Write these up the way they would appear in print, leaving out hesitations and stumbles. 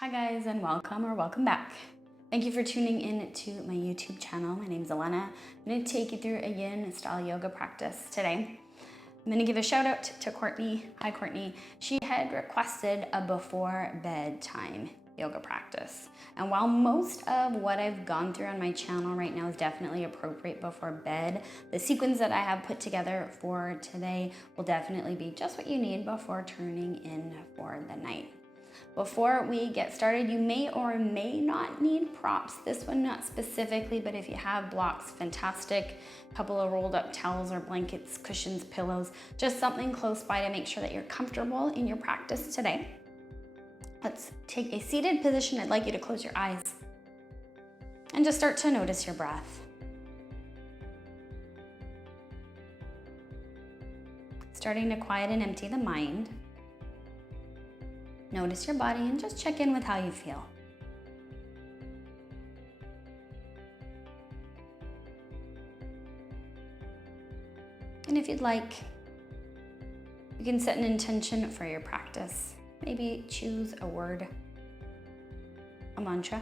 Hi guys, and welcome or welcome back. Thank you for tuning in to my YouTube channel. My name is Elenna. I'm going to take you through a yin style yoga practice today. I'm going to give a shout out to Courtney. Hi Courtney. She had requested a before bedtime yoga practice. And while most of what I've gone through on my channel right now is definitely appropriate before bed, the sequence that I have put together for today will definitely be just what you need before turning in for the night. Before we get started, you may or may not need props. This one not specifically, but if you have blocks, fantastic. A couple of rolled up towels or blankets, cushions, pillows, just something close by to make sure that you're comfortable in your practice today. Let's take a seated position. I'd like you to close your eyes and just start to notice your breath. Starting to quiet and empty the mind. Notice your body and just check in with how you feel. And if you'd like, you can set an intention for your practice. Maybe choose a word, a mantra,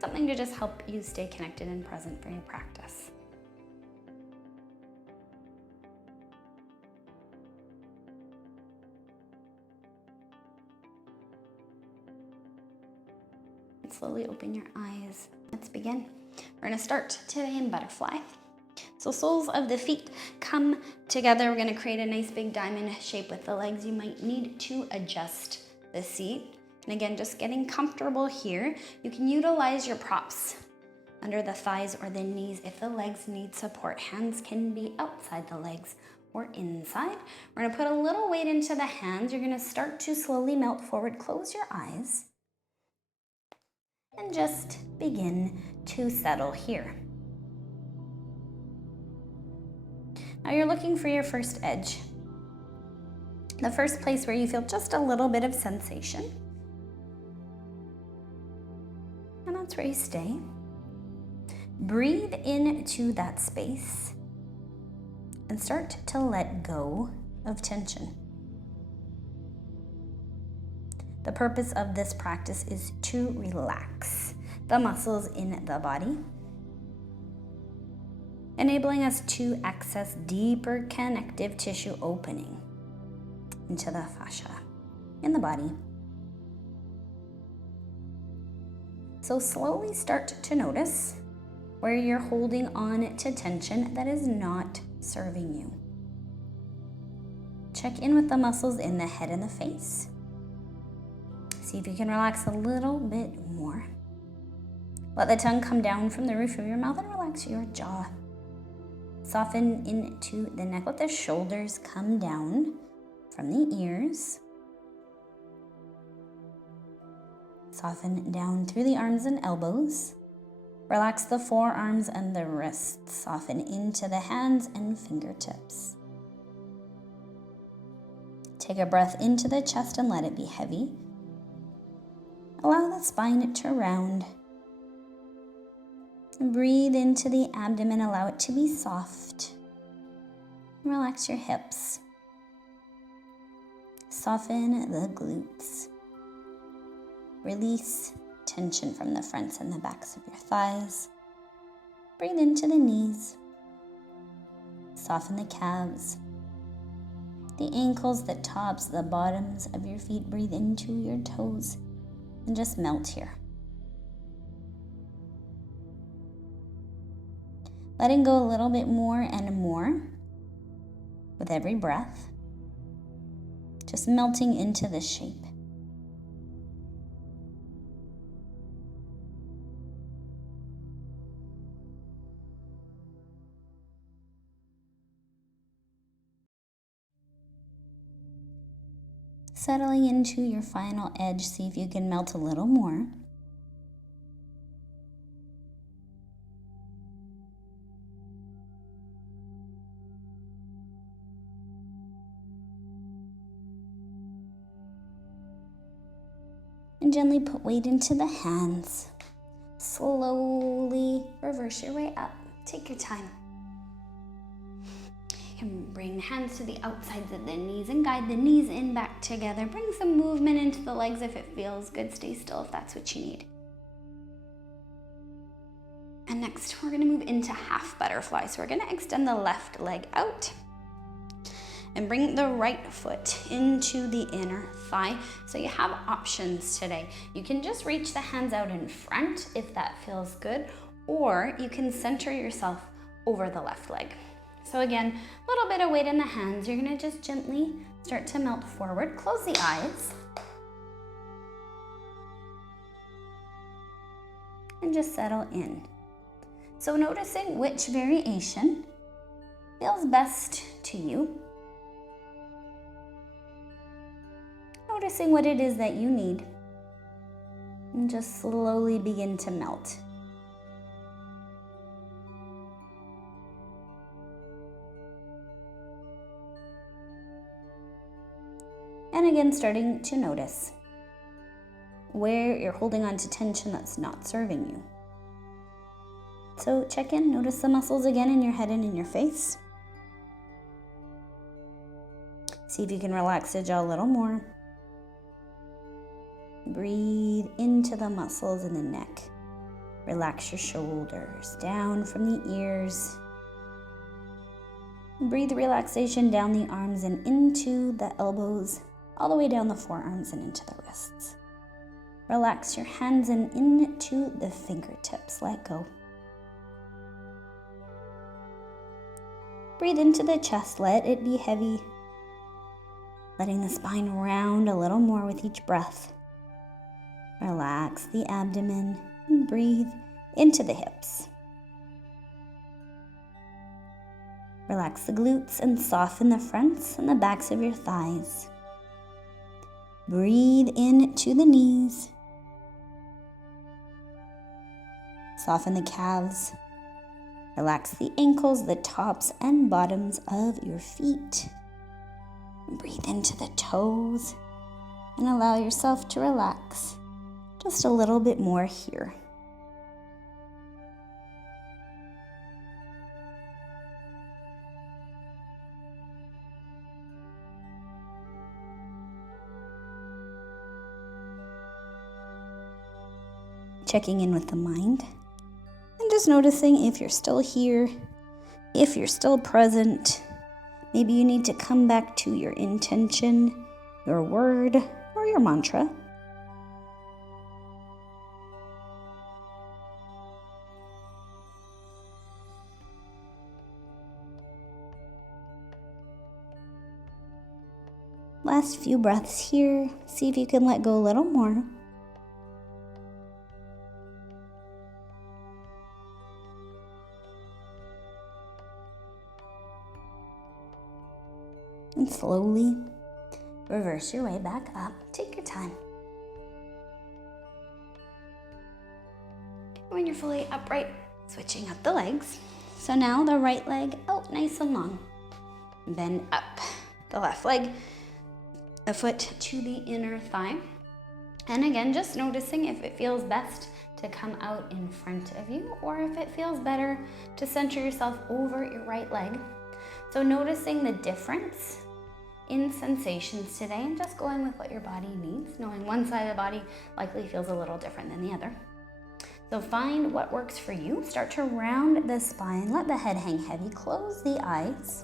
something to just help you stay connected and present for your practice. Slowly open your eyes. Let's begin. We're going to start today in butterfly. So soles of the feet come together. We're going to create a nice big diamond shape with the legs. You might need to adjust the seat. And again, just getting comfortable here. You can utilize your props under the thighs or the knees if the legs need support. Hands can be outside the legs or inside. We're going to put a little weight into the hands. You're going to start to slowly melt forward. Close your eyes. And just begin to settle here. Now you're looking for your first edge. The first place where you feel just a little bit of sensation. And that's where you stay. Breathe into that space and start to let go of tension. The purpose of this practice is to relax the muscles in the body, enabling us to access deeper connective tissue opening into the fascia in the body. So slowly start to notice where you're holding on to tension that is not serving you. Check in with the muscles in the head and the face. See if you can relax a little bit more. Let the tongue come down from the roof of your mouth and relax your jaw. Soften into the neck. Let the shoulders come down from the ears. Soften down through the arms and elbows. Relax the forearms and the wrists. Soften into the hands and fingertips. Take a breath into the chest and let it be heavy. Allow the spine to round. Breathe into the abdomen, allow it to be soft. Relax your hips. Soften the glutes. Release tension from the fronts and the backs of your thighs. Breathe into the knees. Soften the calves. The ankles, the tops, the bottoms of your feet. Breathe into your toes. And just melt here. Letting go a little bit more and more with every breath. Just melting into the shape. Settling into your final edge, see if you can melt a little more. And gently put weight into the hands. Slowly reverse your way up. Take your time. You can bring the hands to the outsides of the knees and guide the knees in back together. Bring some movement into the legs if it feels good. Stay still if that's what you need. And next, we're gonna move into half butterfly. So we're gonna extend the left leg out and bring the right foot into the inner thigh. So you have options today. You can just reach the hands out in front if that feels good, or you can center yourself over the left leg. So again, a little bit of weight in the hands. You're gonna just gently start to melt forward. Close the eyes. And just settle in. So noticing which variation feels best to you. Noticing what it is that you need. And just slowly begin to melt. And again, starting to notice where you're holding on to tension that's not serving you. So check in, notice the muscles again in your head and in your face. See if you can relax the jaw a little more. Breathe into the muscles in the neck. Relax your shoulders down from the ears. Breathe relaxation down the arms and into the elbows, all the way down the forearms and into the wrists. Relax your hands and into the fingertips. Let go. Breathe into the chest. Let it be heavy. Letting the spine round a little more with each breath. Relax the abdomen and breathe into the hips. Relax the glutes and soften the fronts and the backs of your thighs. Breathe into the knees. Soften the calves. Relax the ankles, the tops and bottoms of your feet. Breathe into the toes and allow yourself to relax just a little bit more here. Checking in with the mind and just noticing if you're still here, if you're still present. Maybe you need to come back to your intention, your word, or your mantra. Last few breaths here. See if you can let go a little more. And slowly reverse your way back up. Take your time. When you're fully upright, switching up the legs. So now the right leg out nice and long. Bend up. The left leg, a foot to the inner thigh. And again, just noticing if it feels best to come out in front of you or if it feels better to center yourself over your right leg. So noticing the difference in sensations today and just going with what your body needs, knowing one side of the body likely feels a little different than the other. So find what works for you. Start to round the spine, let the head hang heavy, close the eyes,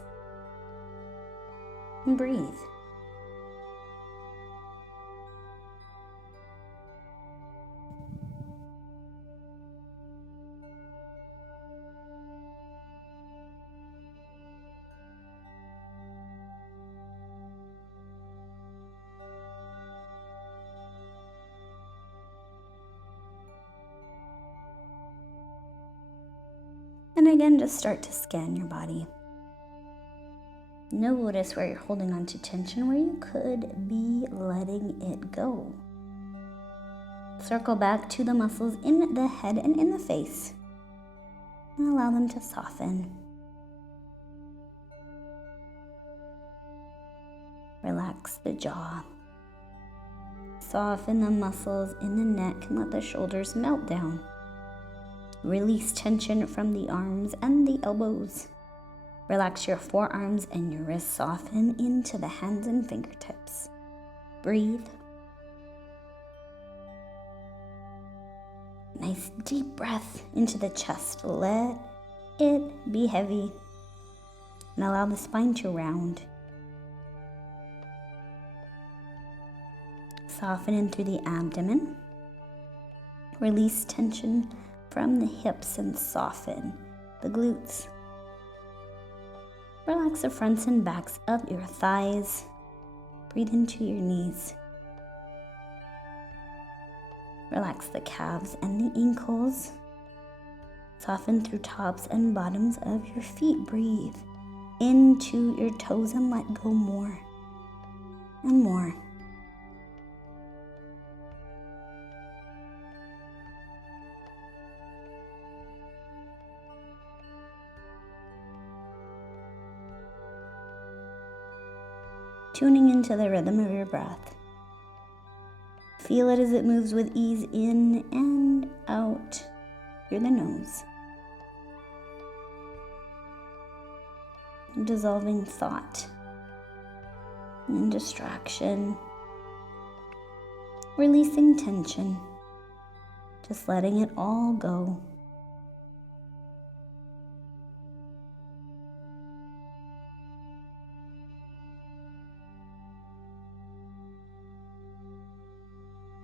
and breathe. And again, just start to scan your body. Notice where you're holding on to tension, where you could be letting it go. Circle back to the muscles in the head and in the face, and allow them to soften. Relax the jaw. Soften the muscles in the neck and let the shoulders melt down. Release tension from the arms and the elbows. Relax your forearms and your wrists, soften into the hands and fingertips. Breathe. Nice deep breath into the chest. Let it be heavy. And allow the spine to round. Soften in through the abdomen. Release tension from the hips and soften the glutes. Relax the fronts and backs of your thighs. Breathe into your knees. Relax the calves and the ankles. Soften through tops and bottoms of your feet. Breathe into your toes and let go more and more. Tuning into the rhythm of your breath. Feel it as it moves with ease in and out through the nose. Dissolving thought and distraction. Releasing tension. Just letting it all go.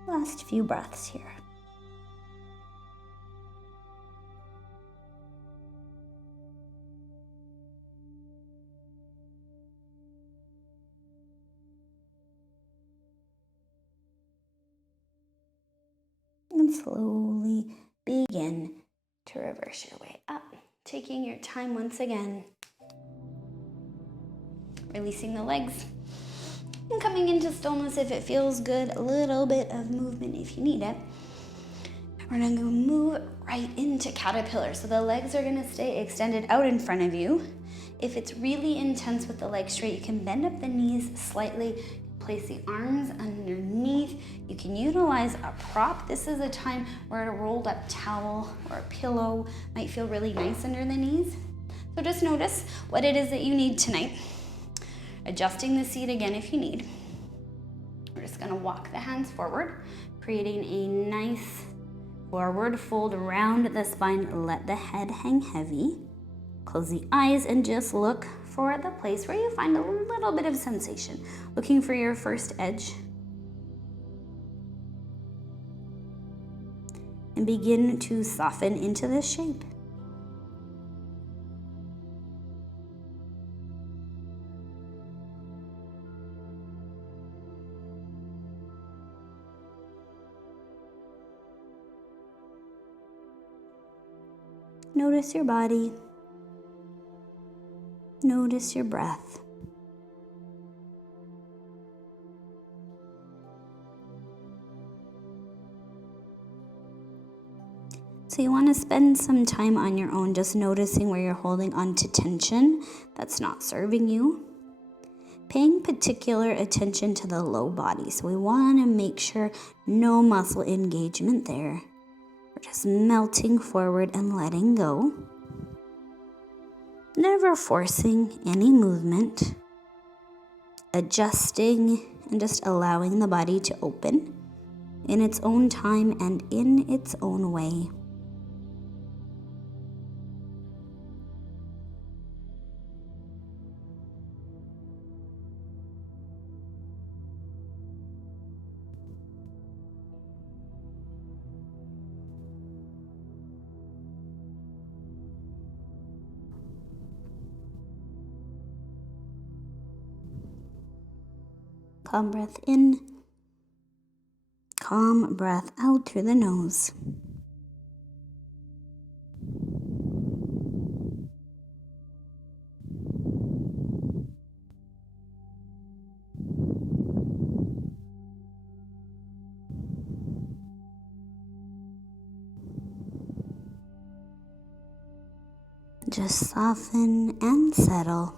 Last few breaths here. And slowly begin to reverse your way up, taking your time once again. Releasing the legs. And coming into stillness if it feels good, a little bit of movement if you need it. We're gonna move right into caterpillar. So the legs are gonna stay extended out in front of you. If it's really intense with the legs straight, you can bend up the knees slightly, place the arms underneath. You can utilize a prop. This is a time where a rolled up towel or a pillow might feel really nice under the knees. So just notice what it is that you need tonight. Adjusting the seat again if you need. We're just gonna walk the hands forward, creating a nice forward fold around the spine. Let the head hang heavy. Close the eyes and just look for the place where you find a little bit of sensation. Looking for your first edge. And begin to soften into this shape. Notice your body. Notice your breath. So you want to spend some time on your own just noticing where you're holding on to tension that's not serving you. Paying particular attention to the low body. So we want to make sure no muscle engagement there. We're just melting forward and letting go. Never forcing any movement. Adjusting and just allowing the body to open in its own time and in its own way. Calm breath in, calm breath out through the nose. Just soften and settle.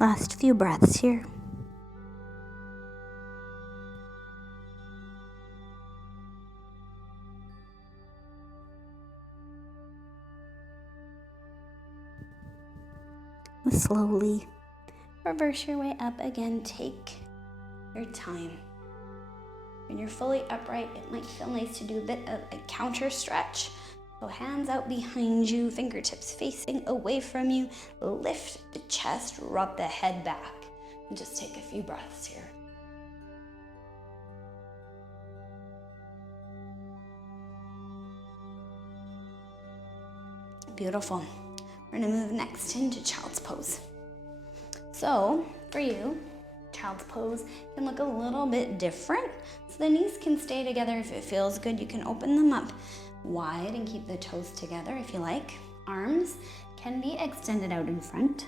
Last few breaths here. Slowly reverse your way up again. Take your time. When you're fully upright, it might feel nice to do a bit of a counter stretch. So hands out behind you, fingertips facing away from you. Lift the chest, rub the head back, and just take a few breaths here. Beautiful. We're gonna move next into child's pose. So for you, child's pose can look a little bit different. So the knees can stay together if it feels good. You can open them up wide and keep the toes together if you like. Arms can be extended out in front.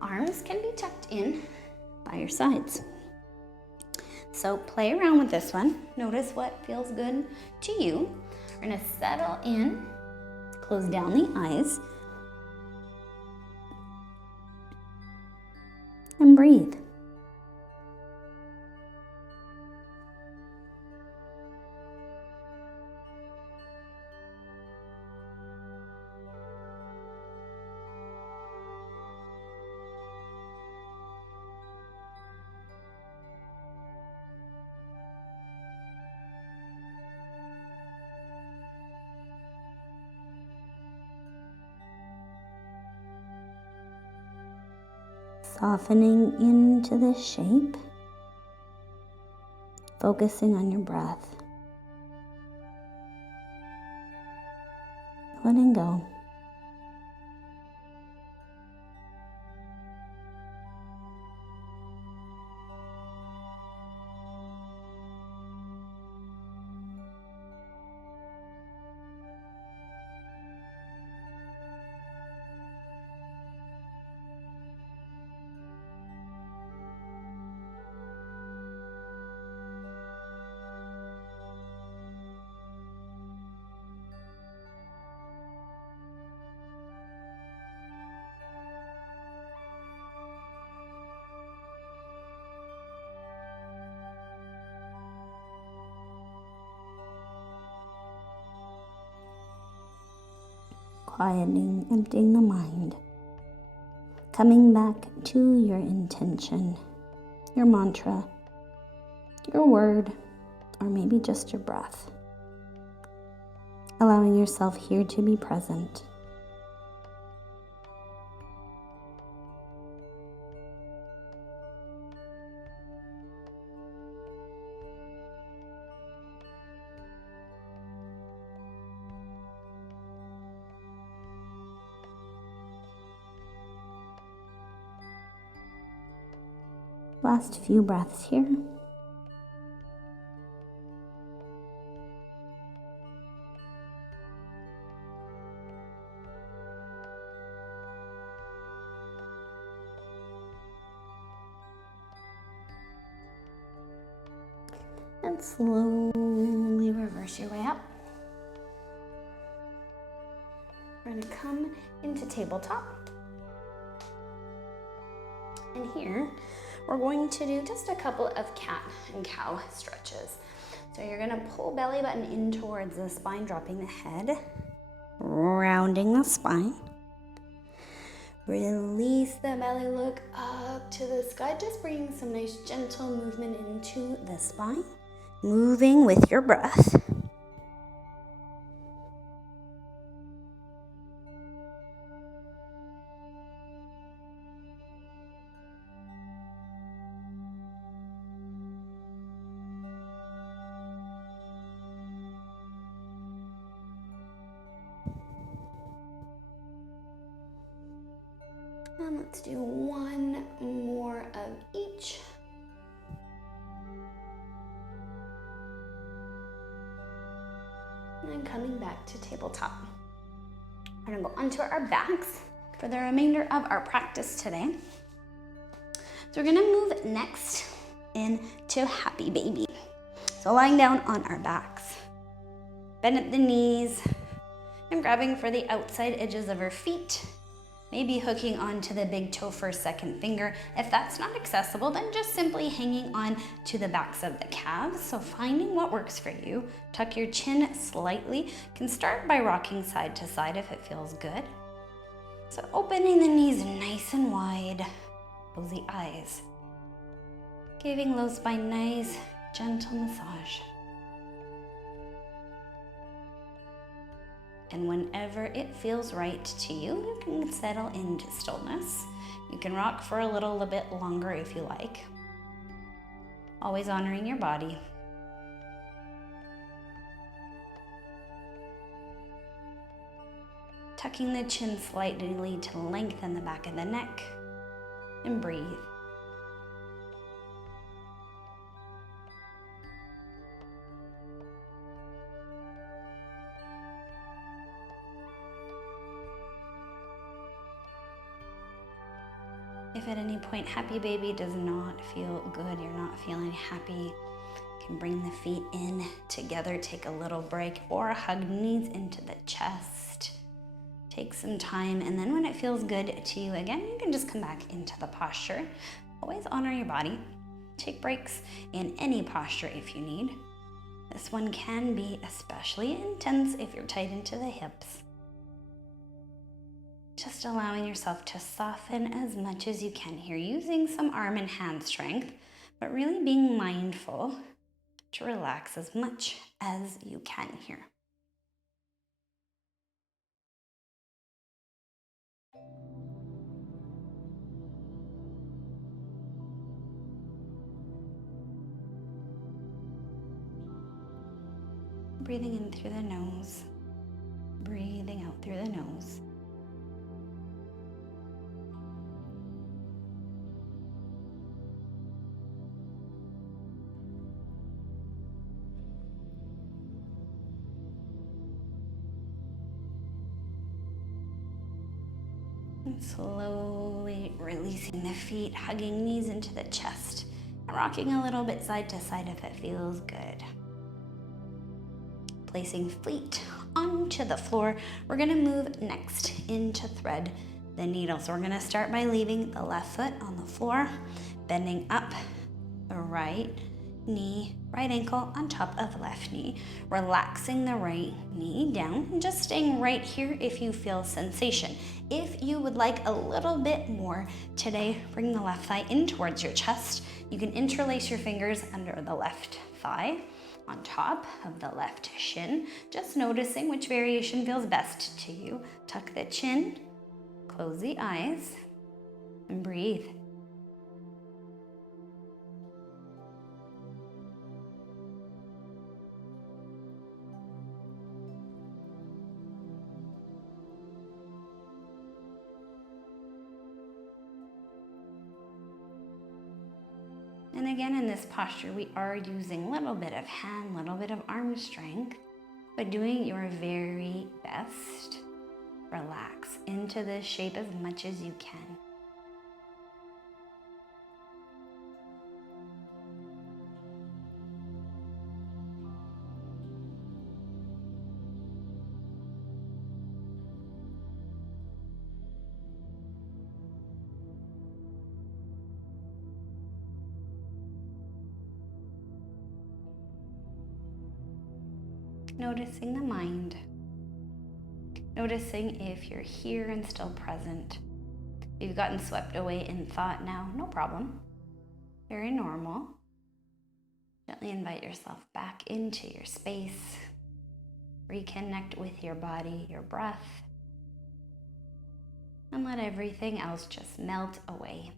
Arms can be tucked in by your sides. So play around with this one. Notice what feels good to you. We're gonna settle in, close down the eyes, and breathe. Softening into the shape, focusing on your breath, letting go. Quieting, emptying the mind, coming back to your intention, your mantra, your word, or maybe just your breath. Allowing yourself here to be present. Last few breaths here. And slowly reverse your way up. We're going to come into tabletop. And here, we're going to do just a couple of cat and cow stretches. So you're gonna pull belly button in towards the spine, dropping the head, rounding the spine. Release the belly, look up to the sky, just bringing some nice gentle movement into the spine, moving with your breath. And let's do one more of each. And then coming back to tabletop. We're gonna go onto our backs for the remainder of our practice today. So we're gonna move next into happy baby. So lying down on our backs, bend at the knees, and grabbing for the outside edges of our feet. Maybe hooking onto the big toe for a second finger. If that's not accessible, then just simply hanging on to the backs of the calves. So finding what works for you. Tuck your chin slightly. You can start by rocking side to side if it feels good. So opening the knees nice and wide. Close the eyes. Giving low spine nice, gentle massage. And whenever it feels right to you, you can settle into stillness. You can rock for a little bit longer if you like. Always honoring your body. Tucking the chin slightly to lengthen the back of the neck. And breathe. If at any point happy baby does not feel good, you're not feeling happy, you can bring the feet in together, take a little break, or hug knees into the chest. Take some time, and then when it feels good to you again, you can just come back into the posture. Always honor your body. Take breaks in any posture if you need. This one can be especially intense if you're tight into the hips. Just allowing yourself to soften as much as you can here, using some arm and hand strength, but really being mindful to relax as much as you can here. Breathing in through the nose, breathing out through the nose. And slowly releasing the feet, hugging knees into the chest, and rocking a little bit side to side if it feels good. Placing feet onto the floor, we're gonna move next into thread the needle. So we're gonna start by leaving the left foot on the floor, bending up the right knee, right ankle on top of left knee, relaxing the right knee down, and just staying right here if you feel sensation. If you would like a little bit more today, bring the left thigh in towards your chest. You can interlace your fingers under the left thigh, on top of the left shin, just noticing which variation feels best to you. Tuck the chin, close the eyes, and breathe. And again, in this posture, we are using a little bit of hand, little bit of arm strength, but doing your very best. Relax into this shape as much as you can. Noticing the mind. Noticing if you're here and still present. If you've gotten swept away in thought now, no problem. Very normal. Gently invite yourself back into your space. Reconnect with your body, your breath, and let everything else just melt away.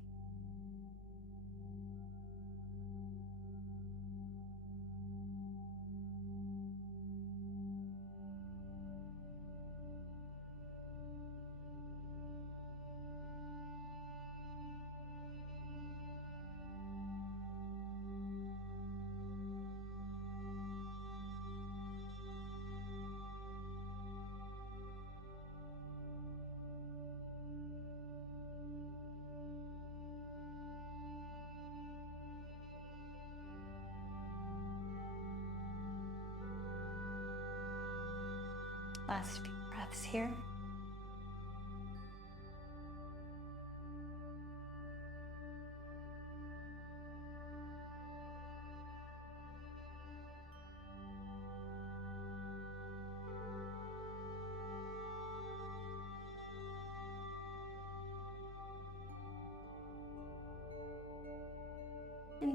Last few breaths here.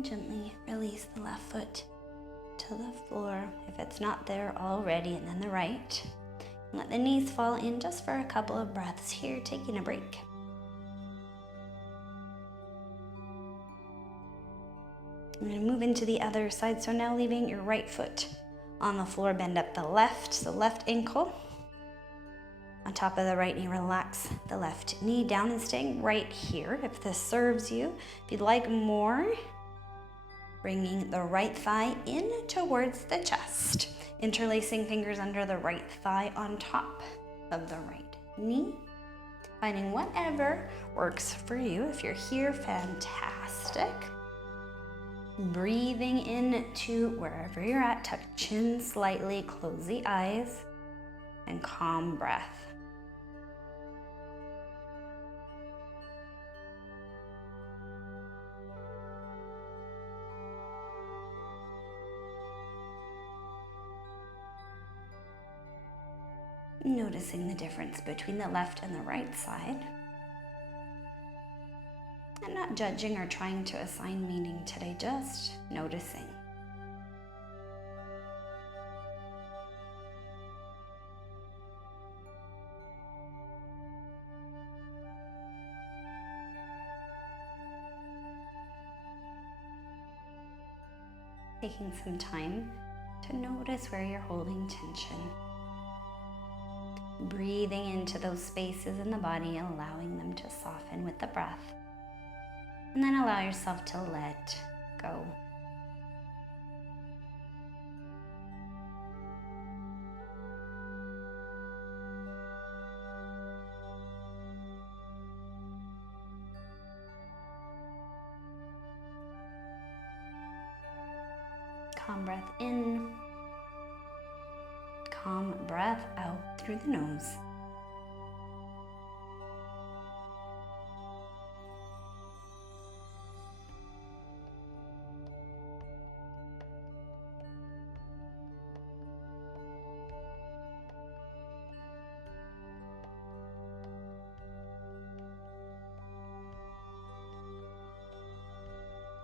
And gently release the left foot to the floor if it's not there already, and then the right. Let the knees fall in just for a couple of breaths here, taking a break. I'm going to move into the other side. So now leaving your right foot on the floor, bend up the left, so left ankle. On top of the right knee, relax the left knee down and staying right here if this serves you. If you'd like more, bringing the right thigh in towards the chest. Interlacing fingers under the right thigh on top of the right knee. Finding whatever works for you. If you're here, fantastic. Breathing into wherever you're at, tuck chin slightly, close the eyes, and calm breath. Noticing the difference between the left and the right side. I'm not judging or trying to assign meaning today, just noticing. Taking some time to notice where you're holding tension. Breathing into those spaces in the body, allowing them to soften with the breath. And then allow yourself to let go. Calm breath in. Calm breath out through the nose.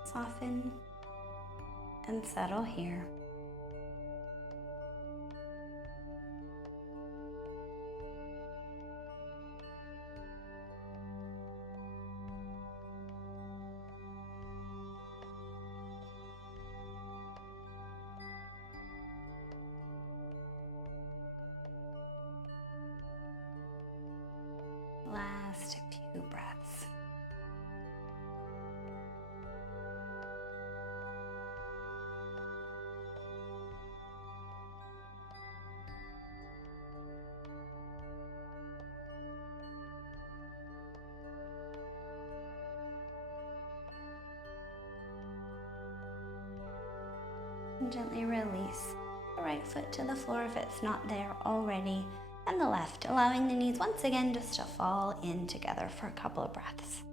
Soften and settle here. Last few breaths. And gently release the right foot to the floor if it's not there already, and the left, allowing the knees once again just to fall in together for a couple of breaths.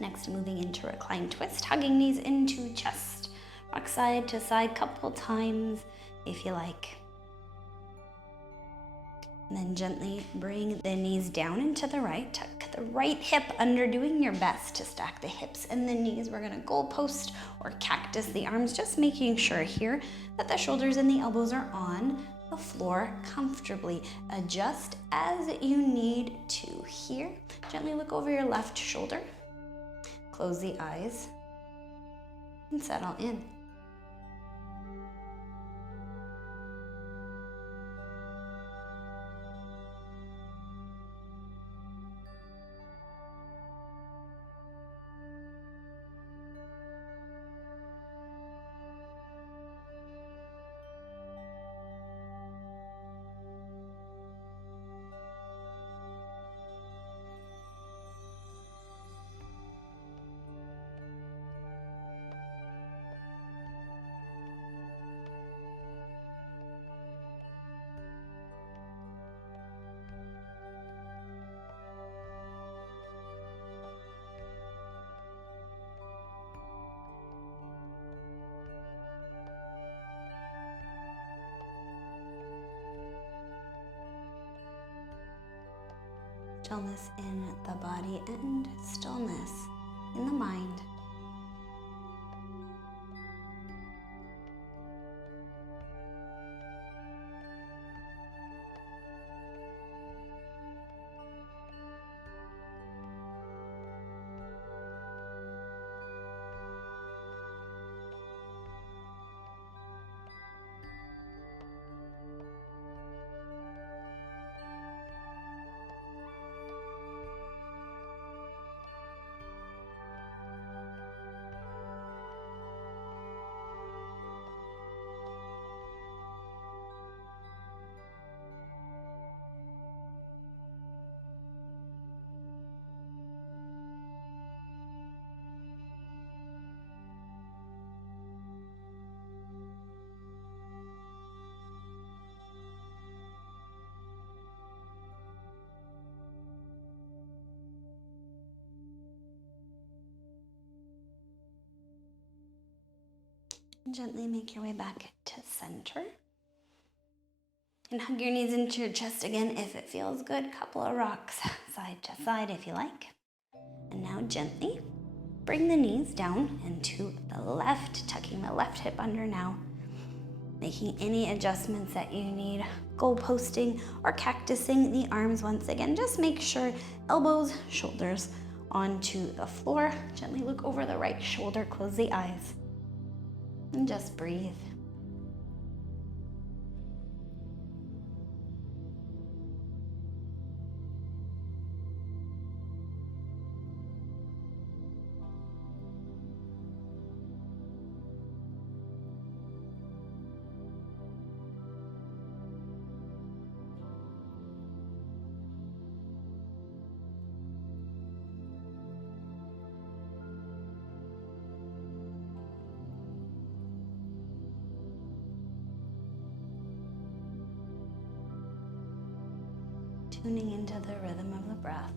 Next, moving into reclined twist, hugging knees into chest. Rock side to side couple times if you like. And then gently bring the knees down into the right. Tuck the right hip under, doing your best to stack the hips and the knees. We're gonna goalpost or cactus the arms, just making sure here that the shoulders and the elbows are on the floor comfortably. Adjust as you need to here. Gently look over your left shoulder. Close the eyes and settle in. stillness in the body and stillness in the mind. Gently make your way back to center. And hug your knees into your chest again if it feels good. Couple of rocks side to side if you like. And now gently bring the knees down and to the left, tucking the left hip under now. Making any adjustments that you need, goalposting or cactusing the arms once again. Just make sure elbows, shoulders onto the floor. Gently look over the right shoulder, close the eyes. And just breathe. Tuning into the rhythm of the breath.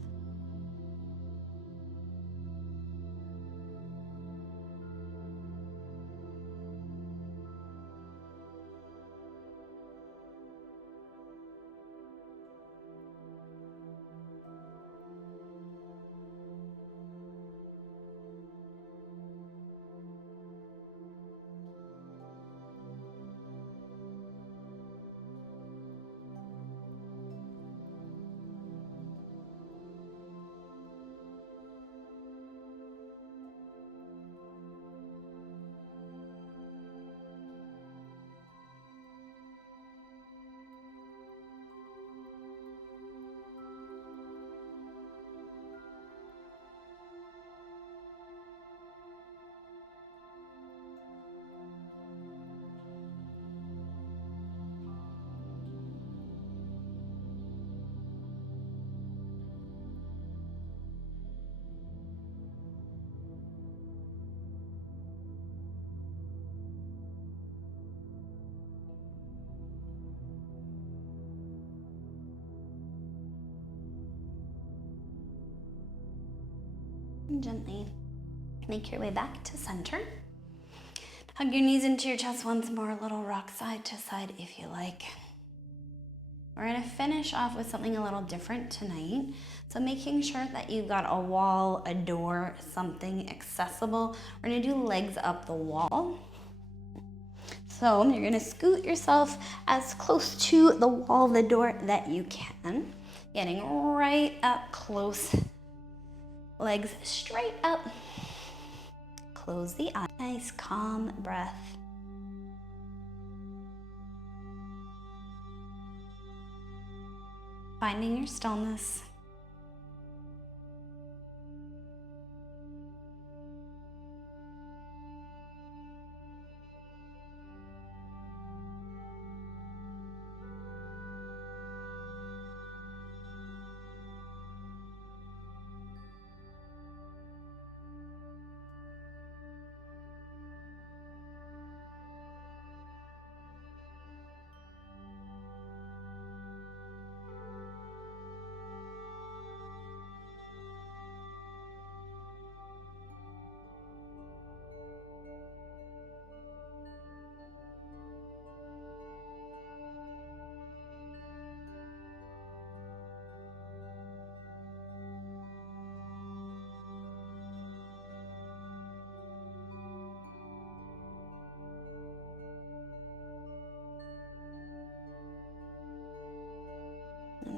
And gently make your way back to center. Hug your knees into your chest once more, a little rock side to side if you like. We're gonna finish off with something a little different tonight. So making sure that you've got a wall, a door, something accessible. We're gonna do legs up the wall. So you're gonna scoot yourself as close to the wall, the door that you can. Getting right up close. Legs straight up. Close the eyes. Nice calm breath. Finding your stillness.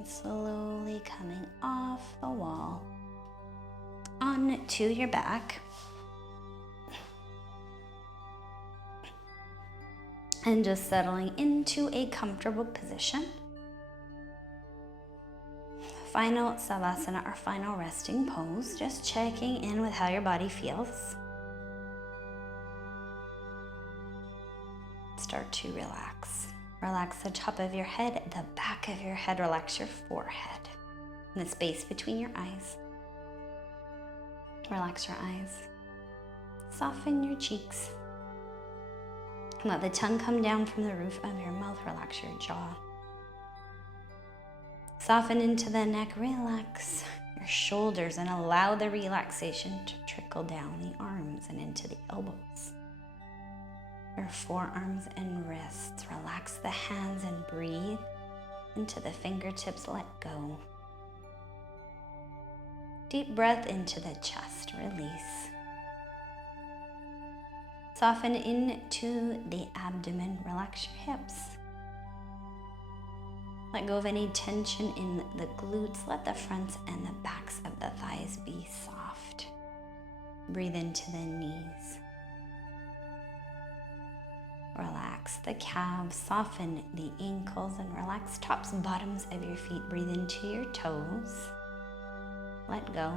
and slowly coming off the wall onto your back. And just settling into a comfortable position. Final savasana, or final resting pose, just checking in with how your body feels. Start to relax. Relax the top of your head, the back of your head, relax your forehead, and the space between your eyes. Relax your eyes. Soften your cheeks. Let the tongue come down from the roof of your mouth. Relax your jaw. Soften into the neck. Relax your shoulders and allow the relaxation to trickle down the arms and into the elbows. Your forearms and wrists. Relax the hands and breathe into the fingertips. Let go. Deep breath into the chest. Release. Soften into the abdomen. Relax your hips. Let go of any tension in the glutes. Let the fronts and the backs of the thighs be soft. Breathe into the knees. Relax the calves. Soften the ankles and relax tops and bottoms of your feet. Breathe into your toes. Let go.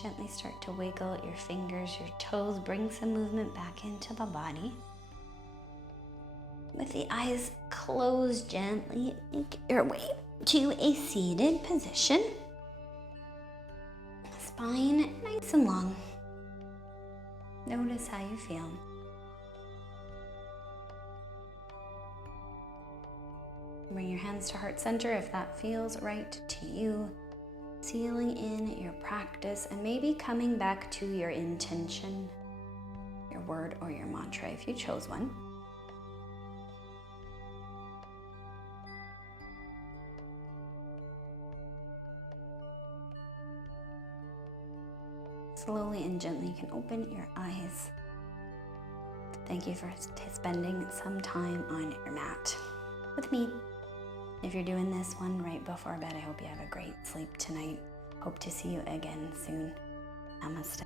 Gently start to wiggle your fingers, your toes. Bring some movement back into the body. With the eyes closed, gently make your way to a seated position. Spine nice and long. Notice how you feel. Bring your hands to heart center if that feels right to you. Sealing in your practice and maybe coming back to your intention, your word or your mantra if you chose one. Slowly and gently you can open your eyes. Thank you for spending some time on your mat with me. If you're doing this one right before bed, I hope you have a great sleep tonight. Hope to see you again soon. Namaste.